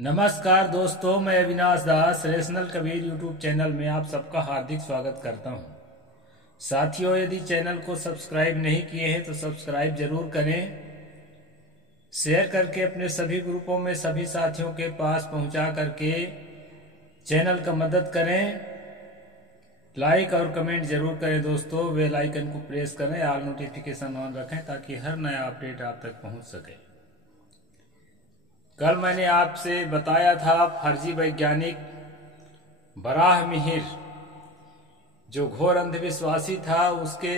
नमस्कार दोस्तों, मैं अविनाश दास रेशनल कबीर यूट्यूब चैनल में आप सबका हार्दिक स्वागत करता हूं। साथियों, यदि चैनल को सब्सक्राइब नहीं किए हैं तो सब्सक्राइब जरूर करें। शेयर करके अपने सभी ग्रुपों में सभी साथियों के पास पहुंचा करके चैनल का मदद करें। लाइक और कमेंट जरूर करें दोस्तों। बेल आइकन को प्रेस करें, ऑल नोटिफिकेशन ऑन रखें ताकि हर नया अपडेट आप तक पहुंच सके। कल मैंने आपसे बताया था फर्जी वैज्ञानिक बराहमिहिर जो घोर अंधविश्वासी था, उसके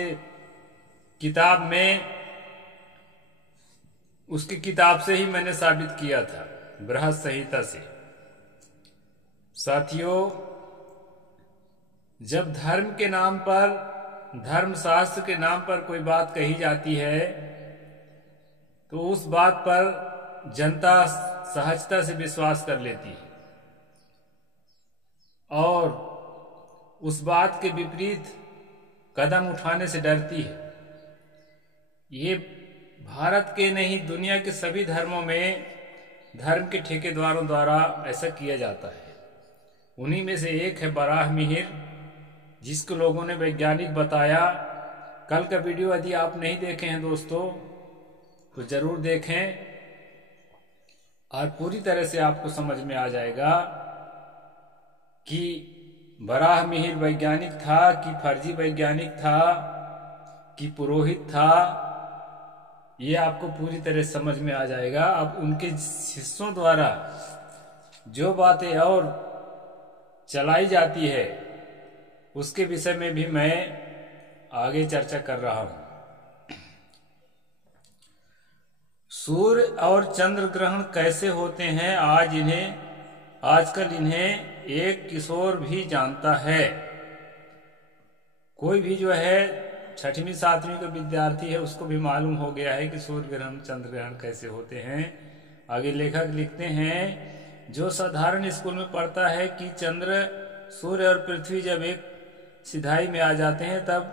उसकी किताब से ही मैंने साबित किया था, बृहद संहिता से। साथियों, जब धर्म के नाम पर, धर्मशास्त्र के नाम पर कोई बात कही जाती है तो उस बात पर जनता सहजता से विश्वास कर लेती है और उस बात के विपरीत कदम उठाने से डरती है। ये भारत के नहीं, दुनिया के सभी धर्मों में धर्म के ठेकेदारों द्वारा ऐसा किया जाता है। उन्हीं में से एक है बराहमिहिर, जिसको लोगों ने वैज्ञानिक बताया। कल का वीडियो यदि आप नहीं देखे हैं दोस्तों तो जरूर देखें और पूरी तरह से आपको समझ में आ जाएगा कि बराहमिहिर वैज्ञानिक था कि फर्जी वैज्ञानिक था कि पुरोहित था। ये आपको पूरी तरह समझ में आ जाएगा। अब उनके शिष्यों द्वारा जो बातें और चलाई जाती है उसके विषय में भी मैं आगे चर्चा कर रहा हूं। सूर्य और चंद्र ग्रहण कैसे होते हैं आजकल इन्हें एक किशोर भी जानता है। कोई भी जो है 6वीं 7वीं का विद्यार्थी है उसको भी मालूम हो गया है कि सूर्य ग्रहण चंद्र ग्रहण कैसे होते हैं। आगे लेखक लिखते हैं, जो साधारण स्कूल में पढ़ता है कि चंद्र, सूर्य और पृथ्वी जब एक सिधाई में आ जाते हैं तब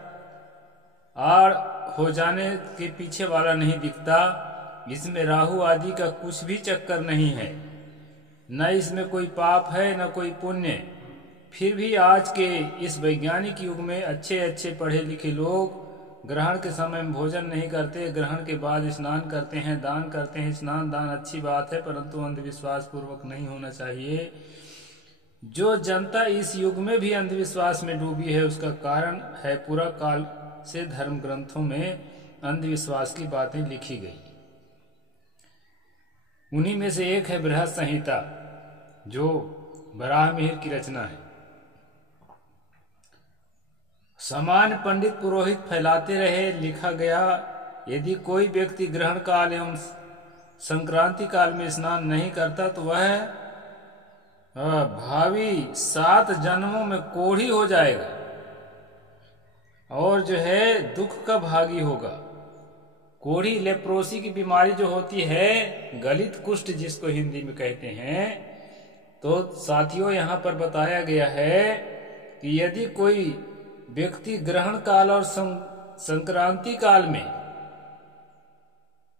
आड़ हो जाने के पीछे वाला नहीं दिखता। इसमें राहु आदि का कुछ भी चक्कर नहीं है, न इसमें कोई पाप है न कोई पुण्य। फिर भी आज के इस वैज्ञानिक युग में अच्छे अच्छे पढ़े लिखे लोग ग्रहण के समय में भोजन नहीं करते, ग्रहण के बाद स्नान करते हैं, दान करते हैं। स्नान दान अच्छी बात है, परंतु अंधविश्वास पूर्वक नहीं होना चाहिए। जो जनता इस युग में भी अंधविश्वास में डूबी है उसका कारण है पूरा काल से धर्म ग्रंथों में अंधविश्वास की बातें लिखी गई। उन्हीं में से एक है बृहद संहिता, जो बराहमिहिर की रचना है। सामान्य पंडित पुरोहित फैलाते रहे। लिखा गया, यदि कोई व्यक्ति ग्रहण काल एवं संक्रांति काल में स्नान नहीं करता तो वह भावी 7 जन्मों में कोढ़ी हो जाएगा और जो है दुख का भागी होगा। कोढ़ी लेप्रोसी की बीमारी जो होती है, गलित कुष्ठ जिसको हिंदी में कहते हैं। तो साथियों, यहाँ पर बताया गया है कि यदि कोई व्यक्ति ग्रहण काल और संक्रांति काल में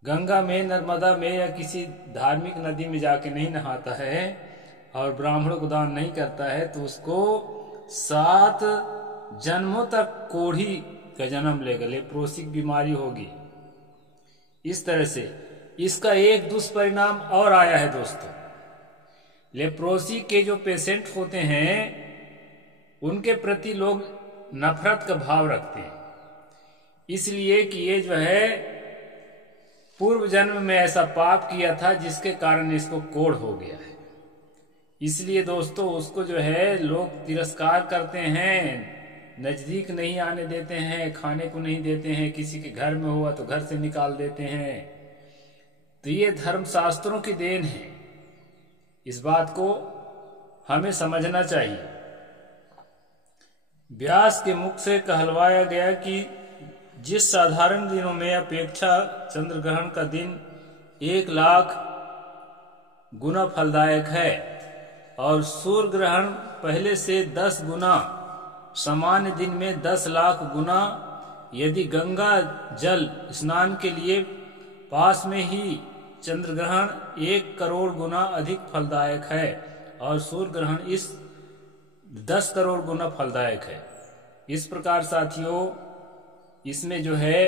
गंगा में, नर्मदा में या किसी धार्मिक नदी में जाके नहीं नहाता है और ब्राह्मणों को दान नहीं करता है तो उसको 7 जन्मों तक कोढ़ी का जन्म लेगा, लेप्रोसिक बीमारी होगी। इस तरह से इसका एक दुष्परिणाम और आया है दोस्तों। लेप्रोसी के जो पेशेंट होते हैं उनके प्रति लोग नफरत का भाव रखते हैं, इसलिए कि ये जो है पूर्व जन्म में ऐसा पाप किया था जिसके कारण इसको कोढ़ हो गया है। इसलिए दोस्तों उसको जो है लोग तिरस्कार करते हैं, नजदीक नहीं आने देते हैं, खाने को नहीं देते हैं, किसी के घर में हुआ तो घर से निकाल देते हैं। तो ये धर्मशास्त्रों की देन है। इस बात को हमें समझना चाहिए। व्यास के मुख से कहलवाया गया कि जिस साधारण दिनों में अपेक्षा चंद्र ग्रहण का दिन 1 लाख गुना फलदायक है और सूर्य ग्रहण पहले से 10 गुना, सामान्य दिन में 10 लाख गुना। यदि गंगा जल स्नान के लिए पास में ही चंद्र ग्रहण 1 करोड़ गुना अधिक फलदायक है और सूर्य ग्रहण इस 10 करोड़ गुना फलदायक है। इस प्रकार साथियों इसमें जो है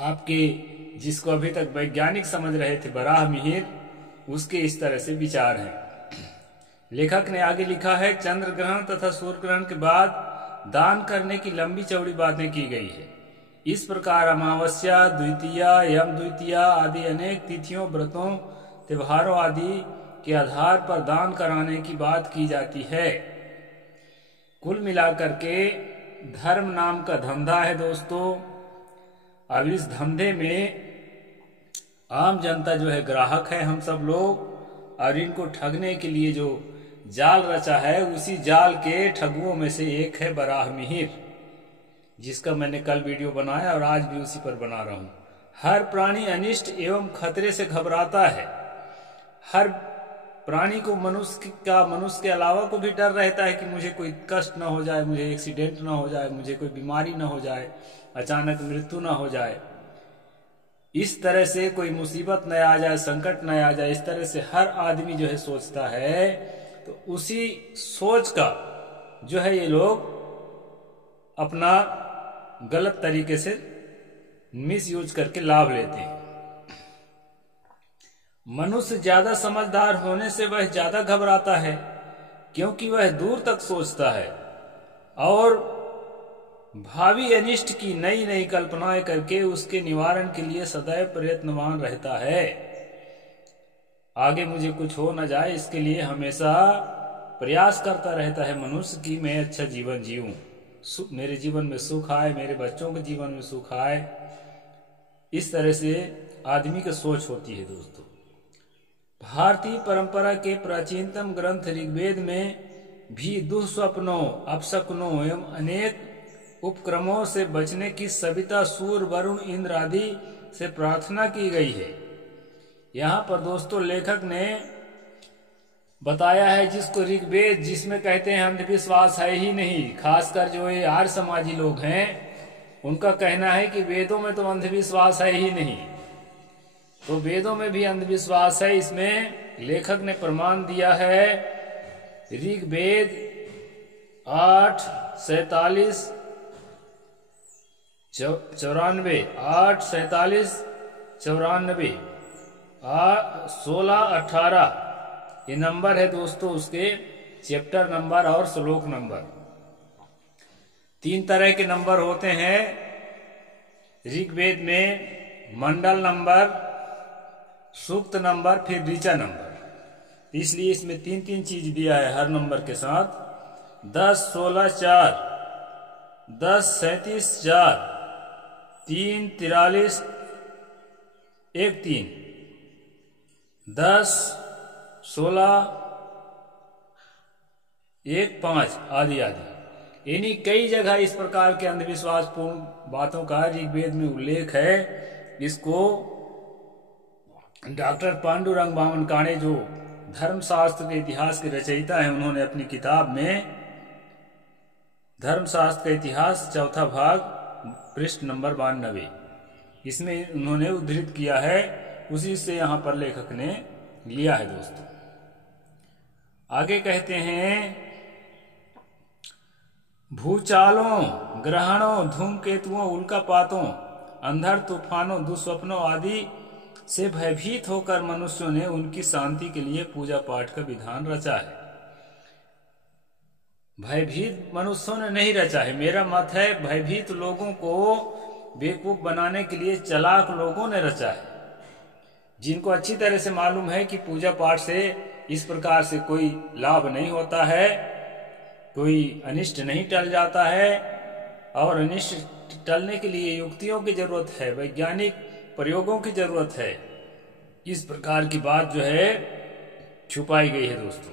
आपके जिसको अभी तक वैज्ञानिक समझ रहे थे बराह मिहिर, उसके इस तरह से विचार हैं। लेखक ने आगे लिखा है, चंद्र ग्रहण तथा सूर्य ग्रहण के बाद दान करने की लंबी चौड़ी बातें की गई है। इस प्रकार अमावस्या, द्वितीया, यम द्वितीया आदि अनेक तिथियों, व्रतों, त्योहारों आदि के आधार पर दान कराने की बात की जाती है। कुल मिलाकर के धर्म नाम का धंधा है दोस्तों। अब इस धंधे में आम जनता जो है ग्राहक है, हम सब लोग, और इनको ठगने के लिए जो जाल रचा है उसी जाल के ठगुओं में से एक है बराह मिहिर, जिसका मैंने कल वीडियो बनाया और आज भी उसी पर बना रहा हूं। हर प्राणी अनिष्ट एवं खतरे से घबराता है। हर प्राणी को मनुष्य के अलावा को भी डर रहता है कि मुझे कोई कष्ट न हो जाए, मुझे एक्सीडेंट न हो जाए, मुझे कोई बीमारी न हो जाए, अचानक मृत्यु न हो जाए, इस तरह से कोई मुसीबत न आ जाए, संकट न आ जाए, इस तरह से हर आदमी जो है सोचता है। तो उसी सोच का जो है ये लोग अपना गलत तरीके से मिसयूज करके लाभ लेते हैं। मनुष्य ज्यादा समझदार होने से वह ज्यादा घबराता है, क्योंकि वह दूर तक सोचता है और भावी अनिष्ट की नई नई कल्पनाएं करके उसके निवारण के लिए सदैव प्रयत्नवान रहता है। आगे मुझे कुछ हो न जाए इसके लिए हमेशा प्रयास करता रहता है मनुष्य कि मैं अच्छा जीवन जीऊं, मेरे जीवन में सुख आए, मेरे बच्चों के जीवन में सुख आए। इस तरह से आदमी की सोच होती है दोस्तों। भारतीय परंपरा के प्राचीनतम ग्रंथ ऋग्वेद में भी दुःस्वप्नों, अपशकुनों एवं अनेक उपक्रमों से बचने की सविता सूर्य, वरुण, इंद्र आदि से प्रार्थना की गई है। यहाँ पर दोस्तों लेखक ने बताया है जिसको ऋग्वेद, जिसमें कहते हैं अंधविश्वास है ही नहीं, खासकर जो ये आर्य समाजी लोग हैं उनका कहना है कि वेदों में तो अंधविश्वास है ही नहीं, तो वेदों में भी अंधविश्वास है। इसमें लेखक ने प्रमाण दिया है ऋग्वेद 8:47 94, 8:47 94, 16-18 ये नंबर है दोस्तों, उसके चैप्टर नंबर और श्लोक नंबर। 3 तरह के नंबर होते हैं ऋग्वेद में, मंडल नंबर, सूक्त नंबर, फिर ऋचा नंबर। इसलिए इसमें 3-3 चीज दिया है हर नंबर के साथ। 10, 16, 4, 10, 37, 4, 3, 43, 1, 3, 10, 16, 1, 5 आदि आदि। यानी कई जगह इस प्रकार के अंधविश्वासपूर्ण बातों का ऋग्वेद में उल्लेख है। इसको डॉक्टर पांडुरंग बामन काणे जो धर्मशास्त्र के इतिहास के रचयिता हैं, उन्होंने अपनी किताब में धर्मशास्त्र का इतिहास 4था भाग पृष्ठ नंबर 92 इसमें उन्होंने उद्धृत किया है, उसी से यहाँ पर लेखक ने लिया है दोस्तों। आगे कहते हैं भूचालों, ग्रहणों, धूमकेतुओं, उल्कापातों, अंधड़ तूफानों, दुस्वप्नों आदि से भयभीत होकर मनुष्यों ने उनकी शांति के लिए पूजा पाठ का विधान रचा है। भयभीत मनुष्यों ने नहीं रचा है, मेरा मत है भयभीत लोगों को बेवकूफ बनाने के लिए चालाक लोगों ने रचा है, जिनको अच्छी तरह से मालूम है कि पूजा पाठ से इस प्रकार से कोई लाभ नहीं होता है, कोई अनिष्ट नहीं टल जाता है, और अनिष्ट टलने के लिए युक्तियों की जरूरत है, वैज्ञानिक प्रयोगों की जरूरत है। इस प्रकार की बात जो है छुपाई गई है दोस्तों।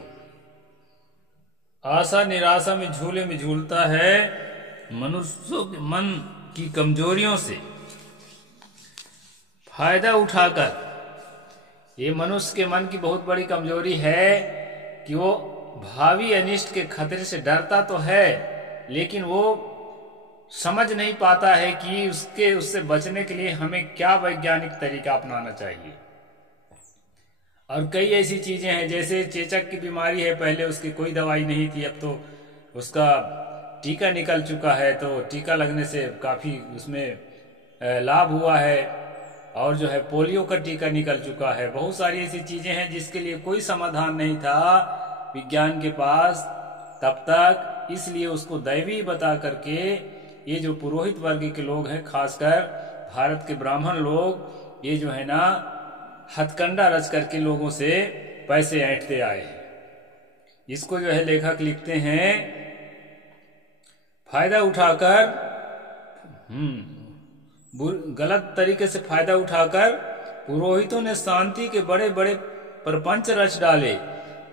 आशा निराशा में झूले में झूलता है, मनुष्यों के मन की कमजोरियों से फायदा उठाकर। ये मनुष्य के मन की बहुत बड़ी कमजोरी है कि वो भावी अनिष्ट के खतरे से डरता तो है, लेकिन वो समझ नहीं पाता है कि उससे बचने के लिए हमें क्या वैज्ञानिक तरीका अपनाना चाहिए। और कई ऐसी चीजें हैं, जैसे चेचक की बीमारी है, पहले उसकी कोई दवाई नहीं थी, अब तो उसका टीका निकल चुका है, तो टीका लगने से काफी उसमें लाभ हुआ है। और जो है पोलियो का टीका निकल चुका है। बहुत सारी ऐसी चीजें हैं जिसके लिए कोई समाधान नहीं था विज्ञान के पास तब तक, इसलिए उसको दैवी बता करके ये जो पुरोहित वर्ग के लोग हैं, खासकर भारत के ब्राह्मण लोग, ये जो है ना हथकंडा रच करके लोगों से पैसे ऐंठते आए हैं। इसको जो है लेखक लिखते हैं, फायदा उठाकर गलत तरीके से फायदा उठाकर पुरोहितों ने शांति के बड़े बड़े प्रपंच रच डाले।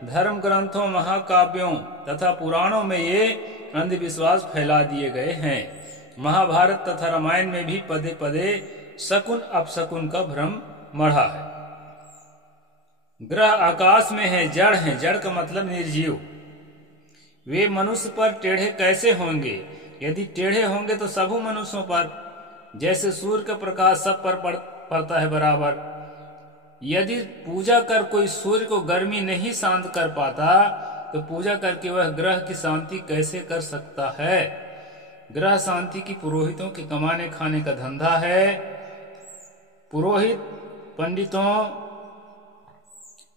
धर्म ग्रंथों, महाकाव्यों तथा पुराणों में ये अंधविश्वास फैला दिए गए हैं। महाभारत तथा रामायण में भी पदे पदे शकुन अपशकुन का भ्रम मढ़ा है। ग्रह आकाश में है, जड़ है, जड़ का मतलब निर्जीव। वे मनुष्य पर टेढ़े कैसे होंगे? यदि टेढ़े होंगे तो सभी मनुष्यों पर, जैसे सूर्य का प्रकाश सब पर पड़ता है बराबर। यदि पूजा कर कोई सूर्य को गर्मी नहीं शांत कर पाता, तो पूजा करके वह ग्रह की शांति कैसे कर सकता है? ग्रह शांति की पुरोहितों के कमाने खाने का धंधा है। पुरोहित पंडितों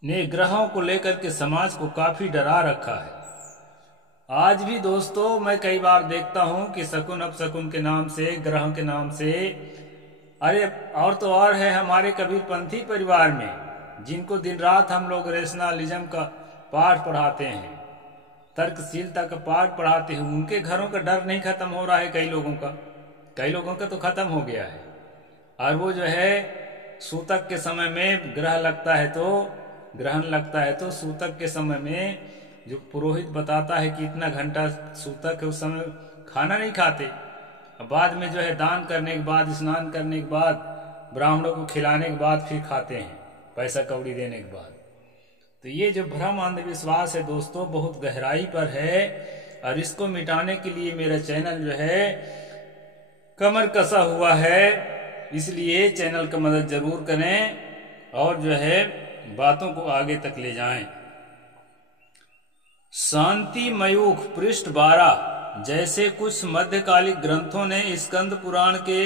ने ग्रहों को लेकर के समाज को काफी डरा रखा है। आज भी दोस्तों मैं कई बार देखता हूं कि शकुन अपशकुन के नाम से, ग्रह के नाम से, अरे और तो और है हमारे कबीरपंथी परिवार में, जिनको दिन रात हम लोग रेशनलिज्म का पाठ पढ़ाते हैं, तर्कशीलता का पाठ पढ़ाते हैं, उनके घरों का डर नहीं खत्म हो रहा है। कई लोगों का तो खत्म हो गया है। और वो जो है सूतक के समय में ग्रहण लगता है तो सूतक के समय में जो पुरोहित बताता है कि इतना घंटा सूतक है, उस समय खाना नहीं खाते। बाद में जो है दान करने के बाद, स्नान करने के बाद, ब्राह्मणों को खिलाने के बाद फिर खाते हैं, पैसा कौड़ी देने के बाद। तो ये जो भ्रम अंधविश्वास है दोस्तों, बहुत गहराई पर है। और इसको मिटाने के लिए मेरा चैनल जो है कमर कसा हुआ है, इसलिए चैनल का मदद जरूर करें और जो है बातों को आगे तक ले जाएं। शांति मयूख पृष्ठ 12। जैसे कुछ मध्यकालिक ग्रंथों ने स्कंद पुराण के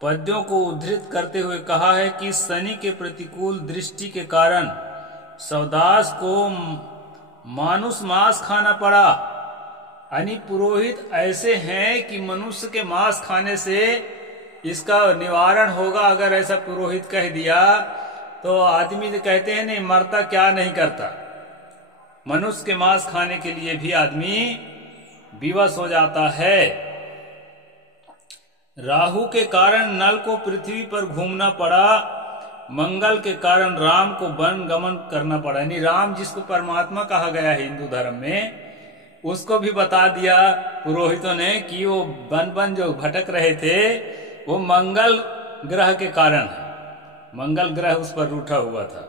पद्यों को उद्धृत करते हुए कहा है कि शनि के प्रतिकूल दृष्टि के कारण सवदास को मानुष मांस खाना पड़ा। यानी पुरोहित ऐसे हैं कि मनुष्य के मांस खाने से इसका निवारण होगा। अगर ऐसा पुरोहित कह दिया तो आदमी कहते हैं नहीं मरता क्या नहीं करता। मनुष्य के मांस खाने के लिए भी आदमी विवश हो जाता है। राहु के कारण नल को पृथ्वी पर घूमना पड़ा। मंगल के कारण राम को वन गमन करना पड़ा। यानी राम जिसको परमात्मा कहा गया है हिंदू धर्म में, उसको भी बता दिया पुरोहितों ने कि वो वन जो भटक रहे थे वो मंगल ग्रह के कारण है। मंगल ग्रह उस पर रूठा हुआ था,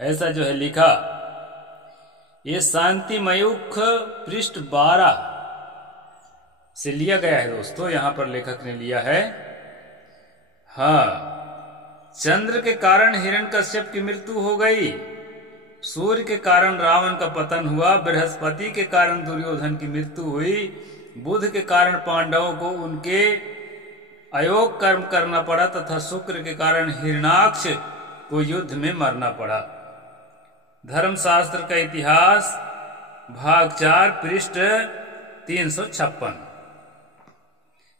ऐसा जो है लिखा। ये शांति मयूख पृष्ठ 12 से लिया गया है दोस्तों, यहां पर लेखक ने लिया है। हाँ, चंद्र के कारण हिरण्यकश्यप की मृत्यु हो गई। सूर्य के कारण रावण का पतन हुआ। बृहस्पति के कारण दुर्योधन की मृत्यु हुई। बुध के कारण पांडवों को उनके अयोग कर्म करना पड़ा तथा शुक्र के कारण हिरण्याक्ष को युद्ध में मरना पड़ा। धर्मशास्त्र का इतिहास भाग 4 पृष्ठ 356।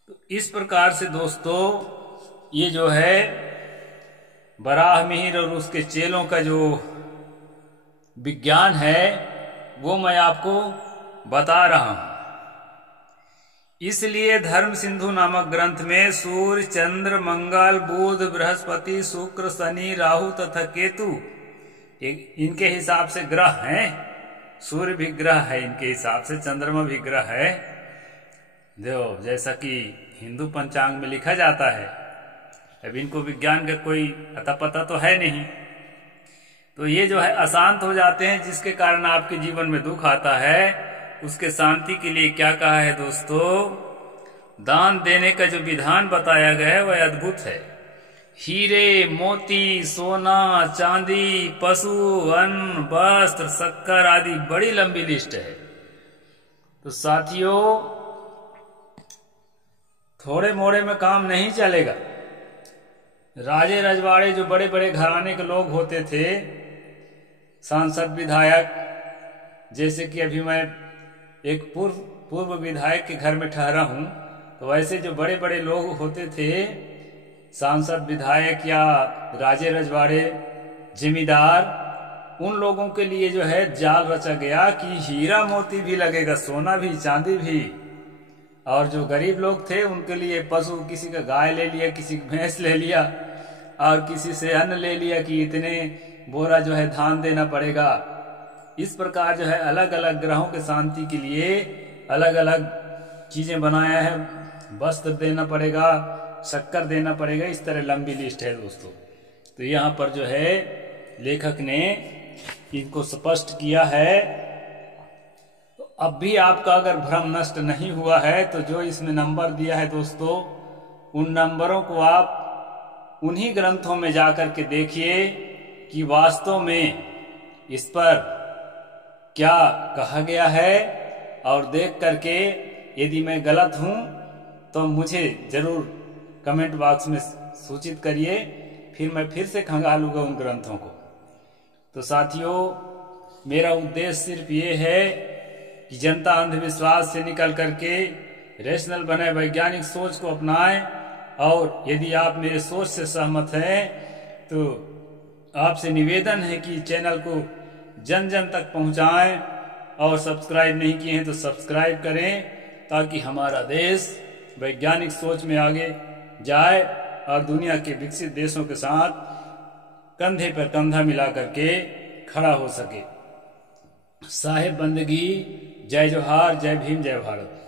तो इस प्रकार से दोस्तों ये जो है बराह मिहिर और उसके चेलों का जो विज्ञान है वो मैं आपको बता रहा हूं। इसलिए धर्म सिंधु नामक ग्रंथ में सूर्य, चंद्र, मंगल, बुध, बृहस्पति, शुक्र, शनि, राहु तथा केतु इनके हिसाब से ग्रह हैं। सूर्य भी ग्रह है इनके हिसाब से, चंद्रमा भी ग्रह है। देखो जैसा कि हिंदू पंचांग में लिखा जाता है। अब इनको विज्ञान का कोई अता पता तो है नहीं, तो ये जो है अशांत हो जाते हैं, जिसके कारण आपके जीवन में दुख आता है। उसके शांति के लिए क्या कहा है दोस्तों? दान देने का जो विधान बताया गया है वह अद्भुत है। हीरे मोती सोना चांदी पशु अन्न वस्त्र शक्कर आदि बड़ी लंबी लिस्ट है। तो साथियों थोड़े मोड़े में काम नहीं चलेगा। राजे रजवाड़े जो बड़े बड़े घराने के लोग होते थे, सांसद विधायक, जैसे कि अभी मैं एक पूर्व विधायक के घर में ठहरा हूं, तो वैसे जो बड़े बड़े लोग होते थे, सांसद विधायक या राजे रजवाड़े जिम्मेदार, उन लोगों के लिए जो है जाल रचा गया कि हीरा मोती भी लगेगा, सोना भी चांदी भी। और जो गरीब लोग थे उनके लिए पशु, किसी का गाय ले लिया, किसी का भैंस ले लिया, और किसी से अन्न ले लिया कि इतने बोरा जो है धान देना पड़ेगा। इस प्रकार जो है अलग अलग ग्रहों के शांति के लिए अलग अलग चीजें बनाया है। वस्त्र देना पड़ेगा, शक्कर देना पड़ेगा, इस तरह लंबी लिस्ट है दोस्तों। तो यहाँ पर जो है लेखक ने इनको स्पष्ट किया है। तो अब भी आपका अगर भ्रम नष्ट नहीं हुआ है तो जो इसमें नंबर दिया है दोस्तों, उन नंबरों को आप उन्हीं ग्रंथों में जाकर के देखिए कि वास्तव में इस पर क्या कहा गया है, और देख करके यदि मैं गलत हूं तो मुझे जरूर कमेंट बॉक्स में सूचित करिए, फिर मैं फिर से खंगालूंगा उन ग्रंथों को। तो साथियों मेरा उद्देश्य सिर्फ ये है कि जनता अंधविश्वास से निकल करके रेशनल बने, वैज्ञानिक सोच को अपनाएं। और यदि आप मेरे सोच से सहमत हैं तो आपसे निवेदन है कि चैनल को जन जन तक पहुंचाएं, और सब्सक्राइब नहीं किए हैं तो सब्सक्राइब करें, ताकि हमारा देश वैज्ञानिक सोच में आगे जाए और दुनिया के विकसित देशों के साथ कंधे पर कंधा मिला करके खड़ा हो सके। साहेब बंदगी, जय जोहार, जय भीम, जय भारत।